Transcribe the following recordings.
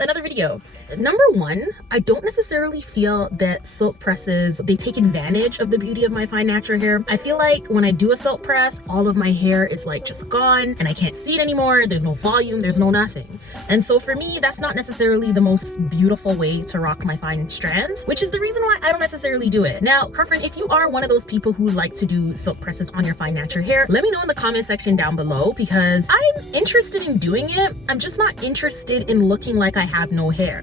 another video. Number one, I don't necessarily feel that silk presses, they take advantage of the beauty of my fine natural hair. I feel like when I do a silk press, all of my hair is like just gone and I can't see it anymore. There's no volume, there's no nothing. And so for me, that's not necessarily the most beautiful way to rock my fine strands, which is the reason why I don't necessarily do it. Now, girlfriend, if you are one of those people who like to do silk presses on your fine natural hair, let me know in the comment section down below, because I'm interested in doing it. I'm just not interested in looking like I have no hair.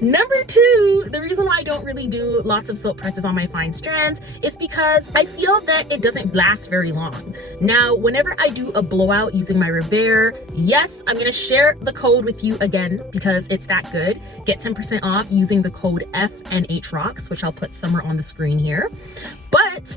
Number two, the reason why I don't really do lots of silk presses on my fine strands is because I feel that it doesn't last very long. Now, whenever I do a blowout using my Revere, yes, I'm gonna share the code with you again because it's that good. Get 10% off using the code FNHROCKS, which I'll put somewhere on the screen here. But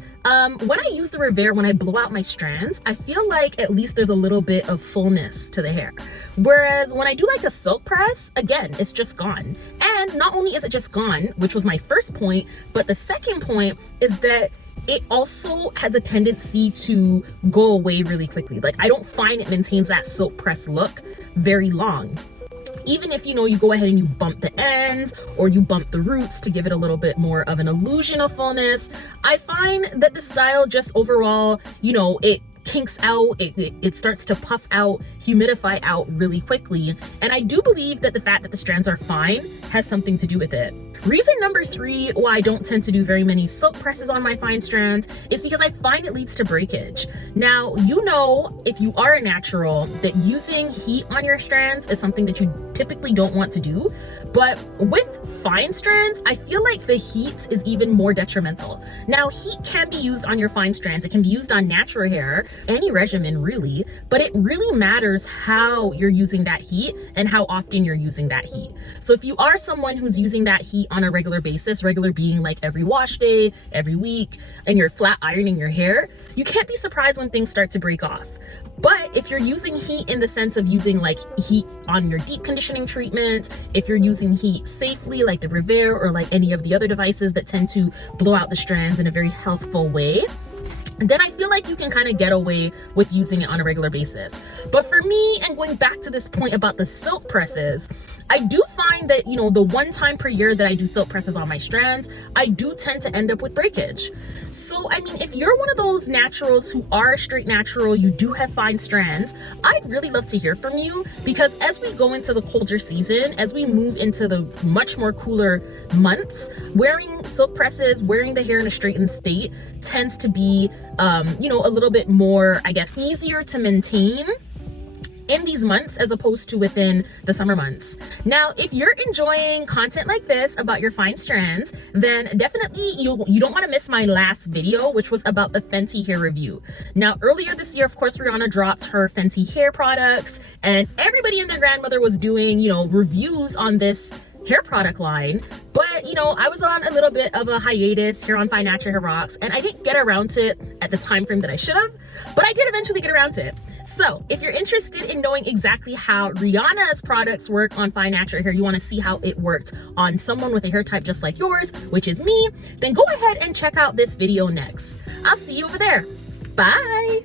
when I use the Revere, when I blow out my strands, I feel like at least there's a little bit of fullness to the hair. Whereas when I do like a silk press, again, it's just gone. And not only is it just gone, which was my first point, but the second point is that it also has a tendency to go away really quickly. Like, I don't find it maintains that silk press look very long. Even if, you know, you go ahead and you bump the ends or you bump the roots to give it a little bit more of an illusion of fullness, I find that the style just overall, you know, it kinks out, it starts to puff out, humidify out really quickly. And I do believe that the fact that the strands are fine has something to do with it. Reason number three why I don't tend to do very many silk presses on my fine strands is because I find it leads to breakage. Now, you know, if you are a natural, that using heat on your strands is something that you typically don't want to do. But with fine strands, I feel like the heat is even more detrimental. Now, heat can be used on your fine strands. It can be used on natural hair, any regimen really, but it really matters how you're using that heat and how often you're using that heat. So if you are someone who's using that heat on a regular basis, regular being like every wash day, every week, and you're flat ironing your hair, you can't be surprised when things start to break off. But if you're using heat in the sense of using like heat on your deep conditioning treatments, if you're using heat safely like the Revere or like any of the other devices that tend to blow out the strands in a very healthful way, then I feel like you can kind of get away with using it on a regular basis. But for me, and going back to this point about the silk presses, I do find that, you know, the one time per year that I do silk presses on my strands, I do tend to end up with breakage. So, I mean, if you're one of those naturals who are a straight natural, you do have fine strands, I'd really love to hear from you, because as we go into the colder season, as we move into the much more cooler months, wearing silk presses, wearing the hair in a straightened state tends to be, you know, a little bit more, I guess, easier to maintain in these months as opposed to within the summer months. Now, if you're enjoying content like this about your fine strands, then definitely you don't want to miss my last video, which was about the Fenty hair review. Now, earlier this year, of course, Rihanna dropped her Fenty hair products, and everybody and their grandmother was doing, you know, reviews on this hair product line. But, you know, I was on a little bit of a hiatus here on Fine Natural Hair Rocks, and I didn't get around to it at the time frame that I should have, but I did eventually get around to it. So if you're interested in knowing exactly how Rihanna's products work on fine natural hair, you want to see how it worked on someone with a hair type just like yours, which is me, then go ahead and check out this video next. I'll see you over there. Bye.